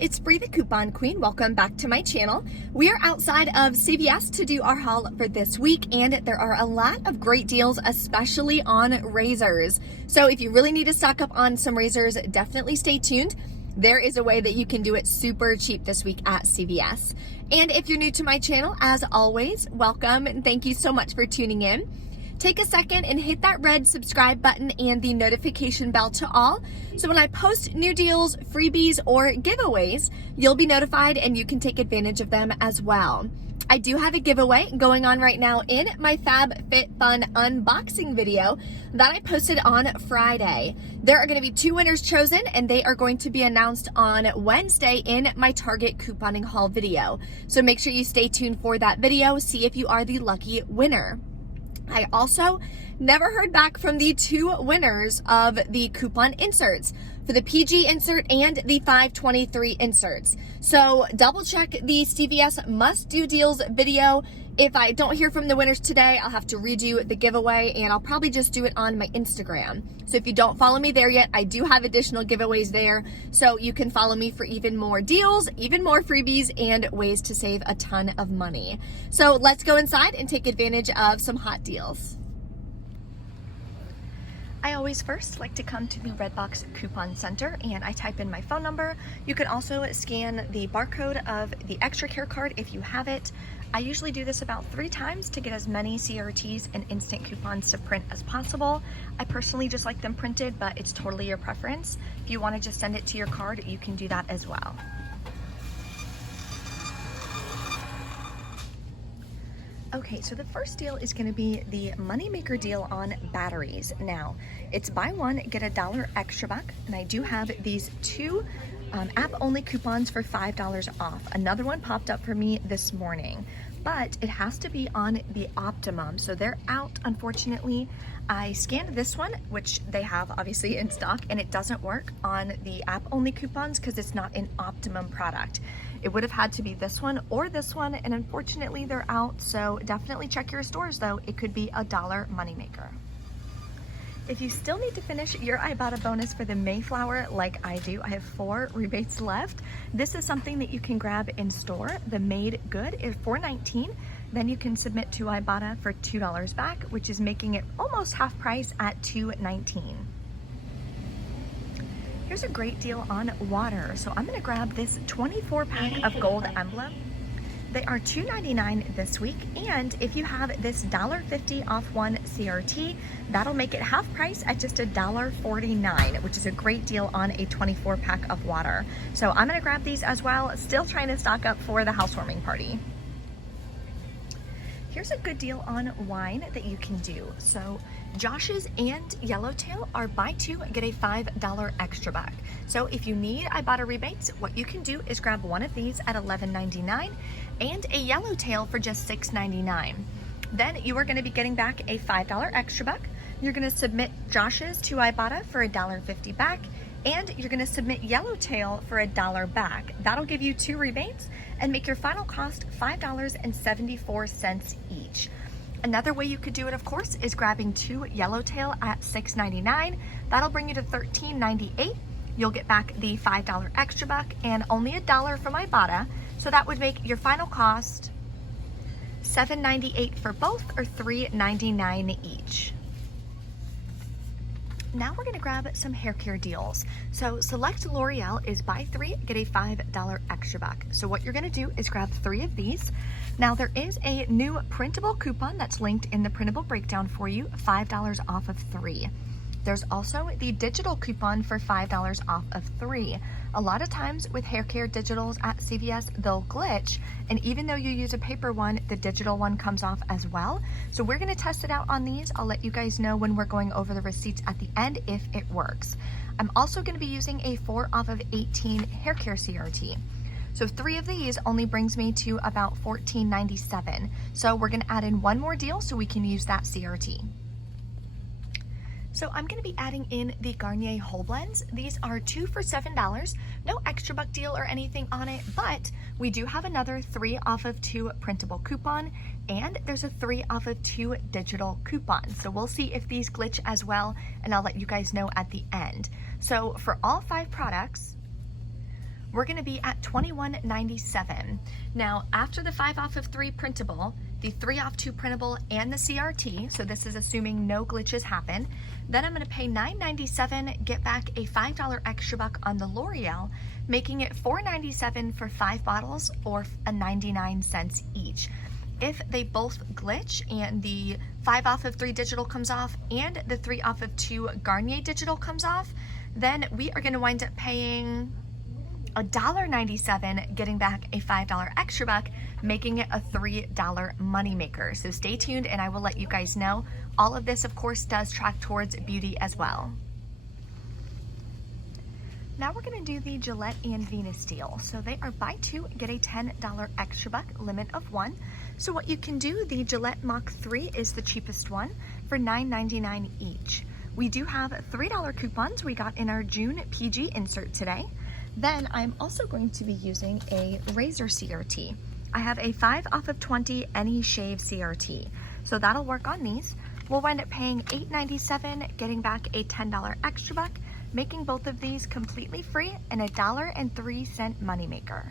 it's Bree the Coupon Queen. Welcome back to my channel. We are outside of CVS to do our haul for this week, and there are a lot of great deals, especially on razors. So if you really need to stock up on some razors, definitely stay tuned. There is a way that you can do it super cheap this week at CVS. And if you're new to my channel, as always, welcome and thank you so much for tuning in. Take a second and hit that red subscribe button and the notification bell to all. So when I post new deals, freebies, or giveaways, you'll be notified and you can take advantage of them as well. I do have a giveaway going on right now in my FabFitFun unboxing video that I posted on Friday. There are going to be 2 winners chosen, and they are going to be announced on Wednesday in my Target couponing haul video. So make sure you stay tuned for that video, see if you are the lucky winner. I also never heard back from the 2 winners of the coupon inserts for the PG insert and the 523 inserts. So double check the CVS must do deals video. If I don't hear from the winners today, I'll have to redo the giveaway, and I'll probably just do it on my Instagram. So if you don't follow me there yet, I do have additional giveaways there. So you can follow me for even more deals, even more freebies, and ways to save a ton of money. So let's go inside and take advantage of some hot deals. I always first like to come to the Redbox Coupon Center and I type in my phone number. You can also scan the barcode of the extra care card if you have it. I usually do this about 3 times to get as many CRTs and instant coupons to print as possible. I personally just like them printed, but it's totally your preference. If you want to just send it to your card, you can do that as well. Okay, so the first deal is going to be the Moneymaker deal on batteries. Now, it's buy one, get $1 extra back, and I do have these 2 app-only coupons for $5 off. Another one popped up for me this morning, but it has to be on the Optimum, so they're out, unfortunately. I scanned this one, which they have obviously in stock, and it doesn't work on the app-only coupons because it's not an Optimum product. It would have had to be this one or this one, and unfortunately they're out, so definitely check your stores though. It could be $1 moneymaker. If you still need to finish your Ibotta bonus for the Mayflower like I do, I have 4 rebates left. This is something that you can grab in store. The Made Good is $4.19. Then you can submit to Ibotta for $2 back, which is making it almost half price at $2.19. Here's a great deal on water. So I'm gonna grab this 24 pack of Gold Emblem. They are $2.99 this week, and if you have this $1.50 off 1 CRT, that'll make it half price at just $1.49, which is a great deal on a 24 pack of water. So I'm gonna grab these as well, still trying to stock up for the housewarming party. Here's a good deal on wine that you can do. So Josh's and Yellowtail are buy 2, get a $5 extra back. So if you need Ibotta rebates, what you can do is grab one of these at $11.99 and a Yellowtail for just $6.99. Then you are gonna be getting back a $5 extra back. You're gonna submit Josh's to Ibotta for $1.50 back, and you're gonna submit Yellowtail for $1 back. That'll give you 2 rebates and make your final cost $5.74 each. Another way you could do it, of course, is grabbing 2 Yellowtail at $6.99. That'll bring you to $13.98. You'll get back the $5 extra buck and only $1 from Ibotta. So that would make your final cost $7.98 for both, or $3.99 each. Now we're gonna grab some hair care deals. So select L'Oreal is buy 3, get a $5 extra back. So what you're gonna do is grab 3 of these. Now there is a new printable coupon that's linked in the printable breakdown for you, $5 off of 3. There's also the digital coupon for $5 off of 3. A lot of times with hair care digitals at CVS, they'll glitch, and even though you use a paper one, the digital one comes off as well. So we're gonna test it out on these. I'll let you guys know when we're going over the receipts at the end if it works. I'm also gonna be using a 4 off of 18 hair care CRT. So 3 of these only brings me to about $14.97. So we're gonna add in 1 more deal so we can use that CRT. So I'm going to be adding in the Garnier Whole Blends. These are 2 for $7. No extra buck deal or anything on it, but we do have another 3 off of 2 printable coupon, and there's a 3 off of 2 digital coupons. So we'll see if these glitch as well, and I'll let you guys know at the end. So for all 5 products, we're gonna be at $21.97. Now, after the 5 off of 3 printable, the 3 off 2 printable, and the CRT, so this is assuming no glitches happen, then I'm gonna pay $9.97, get back a $5 extra buck on the L'Oreal, making it $4.97 for 5 bottles or 99 cents each. If they both glitch and the 5 off of 3 digital comes off and the 3 off of 2 Garnier digital comes off, then we are gonna wind up paying $1.97, getting back a $5 extra buck, making it a $3 moneymaker. So stay tuned and I will let you guys know. All of this, of course, does track towards beauty as well. Now we're gonna do the Gillette and Venus deal. So they are buy 2, get a $10 extra buck, limit of 1. So what you can do, the Gillette Mach 3 is the cheapest one for $9.99 each. We do have $3 coupons we got in our June PG insert today. Then I'm also going to be using a razor CRT. I have a 5 off of 20 any shave CRT. So that'll work on these. We'll wind up paying $8.97, getting back a $10 extra buck, making both of these completely free and a $1.03 moneymaker.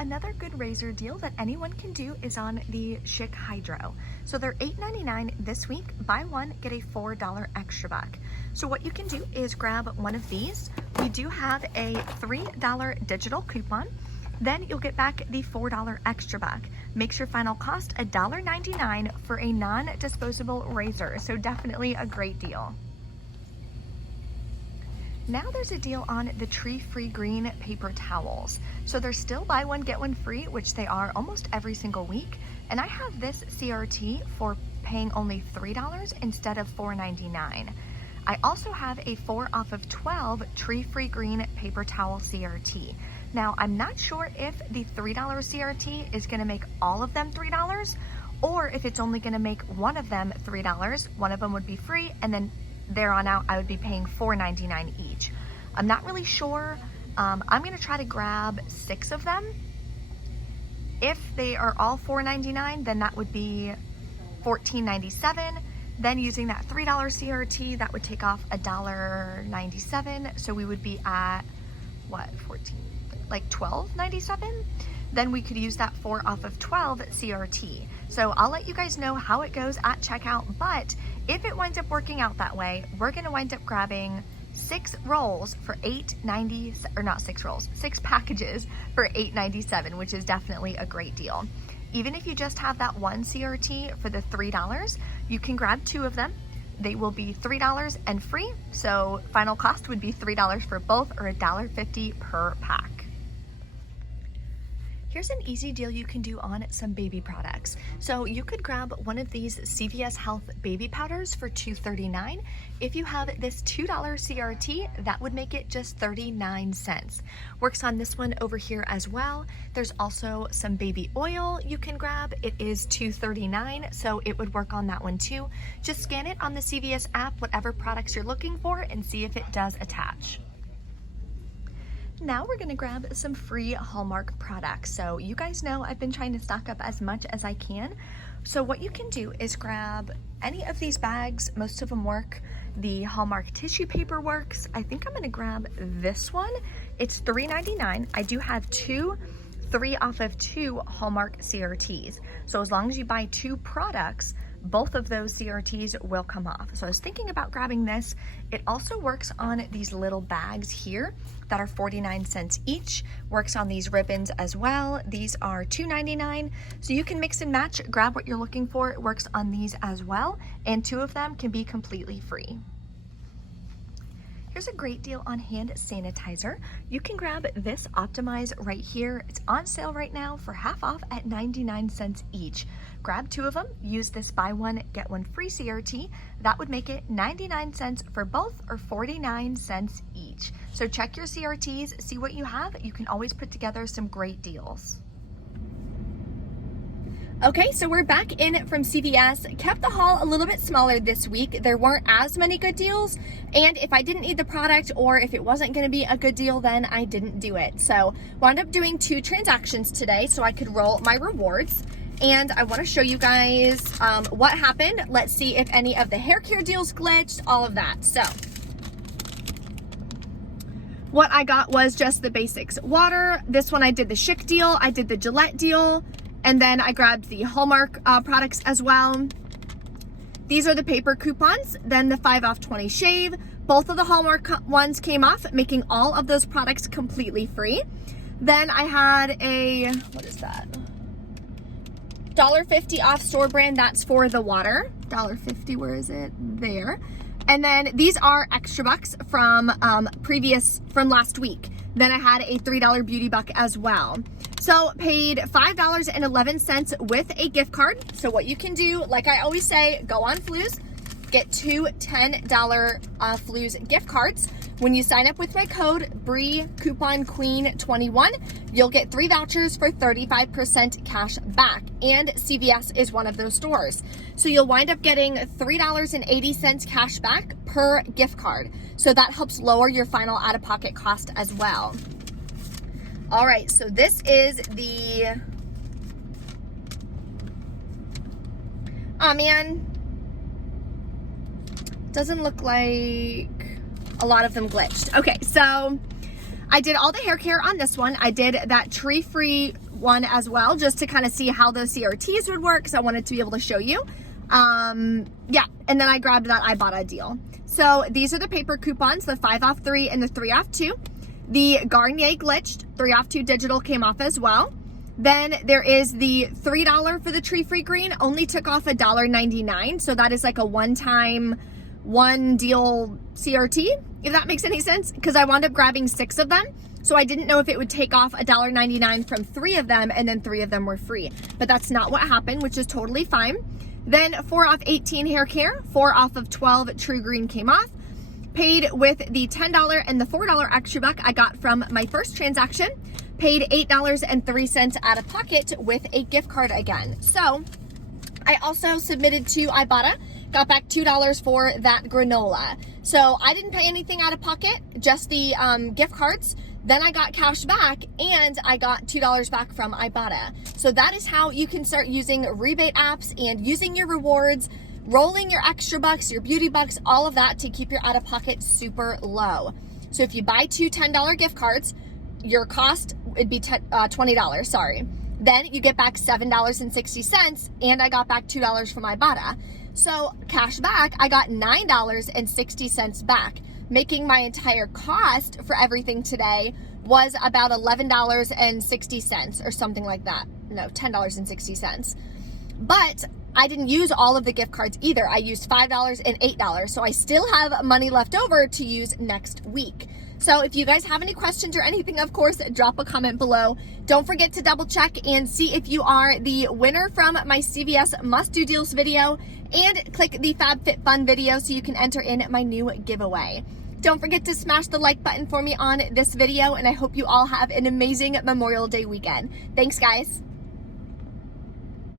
Another good razor deal that anyone can do is on the Schick Hydro. So they're $8.99 this week. Buy 1, get a $4 extra buck. So what you can do is grab one of these. We do have a $3 digital coupon. Then you'll get back the $4 extra buck. Makes your final cost $1.99 for a non-disposable razor. So definitely a great deal. Now there's a deal on the tree-free green paper towels. So they're still buy 1, get 1 free, which they are almost every single week. And I have this CRT for paying only $3 instead of $4.99. I also have a 4 off of 12 tree-free green paper towel CRT. Now, I'm not sure if the $3 CRT is gonna make all of them $3, or if it's only gonna make one of them $3. One of them would be free, and then there on out, I would be paying $4.99 each. I'm not really sure. I'm gonna try to grab 6 of them. If they are all $4.99, then that would be $14.97. Then using that $3 CRT, that would take off $1.97. So we would be at, what, like $12.97? Then we could use that 4 off of 12 CRT. So I'll let you guys know how it goes at checkout, but if it winds up working out that way, we're gonna wind up grabbing 6 rolls for $8.90, or not 6 rolls, 6 packages for $8.97, which is definitely a great deal. Even if you just have that one CRT for the $3, you can grab 2 of them. They will be $3 and free, so final cost would be $3 for both, or $1.50 per pack. Here's an easy deal you can do on some baby products. So you could grab one of these CVS Health baby powders for $2.39. If you have this $2 CRT, that would make it just 39 cents. Works on this one over here as well. There's also some baby oil you can grab. It is $2.39, so it would work on that one too. Just scan it on the CVS app, whatever products you're looking for, and see if it does attach. Now we're gonna grab some free Hallmark products. So you guys know I've been trying to stock up as much as I can. So what you can do is grab any of these bags. Most of them work. The Hallmark tissue paper works. I think I'm gonna grab this one. It's $3.99. I do have 3 off of 2 Hallmark CRTs. So as long as you buy 2 products, both of those CRTs will come off. So I was thinking about grabbing this. It also works on these little bags here that are 49 cents each. Works on these ribbons as well. These are $2.99. So you can mix and match, grab what you're looking for. It works on these as well. And 2 of them can be completely free. Here's a great deal on hand sanitizer. You can grab this Optimize right here. It's on sale right now for half off at 99 cents each. Grab 2 of them, use this buy 1, get 1 free CRT. That would make it 99 cents for both, or 49 cents each. So check your CRTs, see what you have. You can always put together some great deals. Okay, so we're back in from CVS. Kept the haul a little bit smaller this week. There weren't as many good deals, and if I didn't need the product or if it wasn't gonna be a good deal, then I didn't do it. So wound up doing 2 transactions today so I could roll my rewards. And I wanna show you guys what happened. Let's see if any of the hair care deals glitched, all of that. So what I got was just the basics. Water, this one I did the Schick deal, I did the Gillette deal, and then I grabbed the Hallmark products as well. These are the paper coupons, then the 5 off 20 shave. Both of the Hallmark ones came off, making all of those products completely free. Then I had a, what is that? $1.50 off store brand, that's for the water. $1.50, where is it? There. And then these are extra bucks from from last week. Then I had a $3 beauty buck as well. So paid $5.11 with a gift card. So what you can do, like I always say, go on Flues, get 2 $10 Flues gift cards. When you sign up with my code Bree Coupon Queen 21, you'll get 3 vouchers for 35% cash back, and CVS is one of those stores. So you'll wind up getting $3.80 cash back per gift card. So that helps lower your final out-of-pocket cost as well. All right, so this is the, oh man, doesn't look like a lot of them glitched. Okay, so I did all the hair care on this one. I did that tree-free one as well, just to kind of see how those CRTs would work. So I wanted to be able to show you. Yeah, and then I grabbed that Ibotta deal. So these are the paper coupons, the 5 off 3 and the 3 off 2. The Garnier glitched, 3 off 2 digital came off as well. Then there is the $3 for the tree-free green, only took off $1.99. So that is like a one-time, one deal CRT, if that makes any sense, because I wound up grabbing 6 of them. So I didn't know if it would take off $1.99 from 3 of them, and then 3 of them were free. But that's not what happened, which is totally fine. Then 4 off 18 hair care, 4 off of 12 True Green came off. Paid with the $10 and the $4 extra buck I got from my first transaction. Paid $8.03 out of pocket with a gift card again. So I also submitted to Ibotta, got back $2 for that granola. So I didn't pay anything out of pocket, just the gift cards. Then I got cash back, and I got $2 back from Ibotta. So that is how you can start using rebate apps and using your rewards, rolling your extra bucks, your beauty bucks, all of that to keep your out-of-pocket super low. So if you buy 2 $10 gift cards, your cost would be $20, sorry. Then you get back $7.60, and I got back $2 from Ibotta. So cash back, I got $9.60 back, making my entire cost for everything today was about $11.60 or something like that. No, $10.60. But I didn't use all of the gift cards either. I used $5 and $8. So I still have money left over to use next week. So if you guys have any questions or anything, of course, drop a comment below. Don't forget to double check and see if you are the winner from my CVS Must Do Deals video, and click the FabFitFun video so you can enter in my new giveaway. Don't forget to smash the like button for me on this video, and I hope you all have an amazing Memorial Day weekend. Thanks, guys.